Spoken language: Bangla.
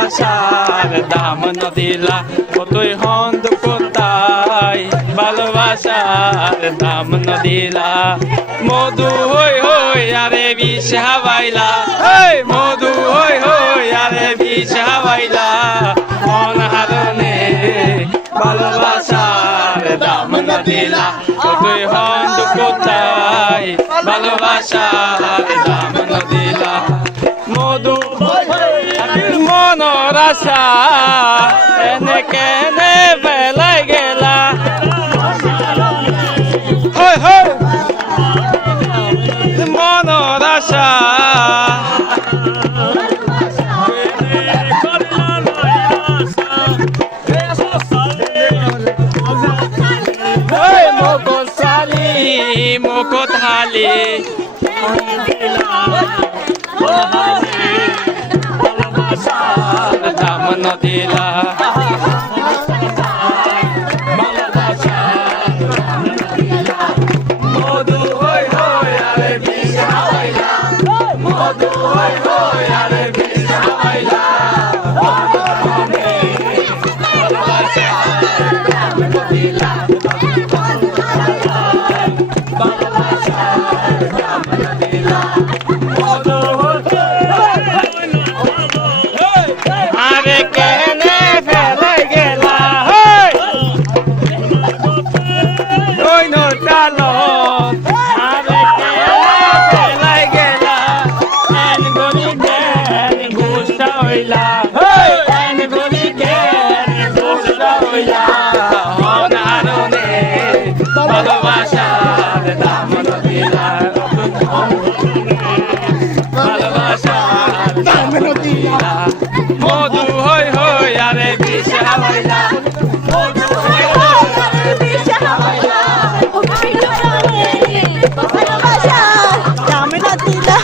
ভালোবাসার দাম না দিলা কতই হন্দ কোথায় ভালোবাসার দাম না দিলা মধু হই হই আরে বিষ হাওয়াইলা মধু হই হই আরে বিষ হাওয়াইলা মন হারনে ভালোবাসার দাম না দিলা কতই হন্দ কোথায় ভালোবাসার দাম না দিলা মধু মনের আশা এনে কেনে বেলায় গেলা মনের আশা মকন সালি মকত হালি দাম না দিলা মধু হই হই আরে বিষ হাওয়াইলা মধু হই হই আরে বিষ হাওয়াইলা আরে কেনে ফেলে গেলা ওই নটালত আরে কেনে ফেলে গেলা এন গলি কেন ঘুষা হইলা এন গলি কেন ঘুষা হইলা অনারনে ভালোবাসার দাম না দিলা ভালোবাসার দাম না দিলা মধু হই হই আরে বিষ হাওয়াইলা মধু হই হই আরে বিষ হাওয়াইলা ভালোবাসা দাম না দিলা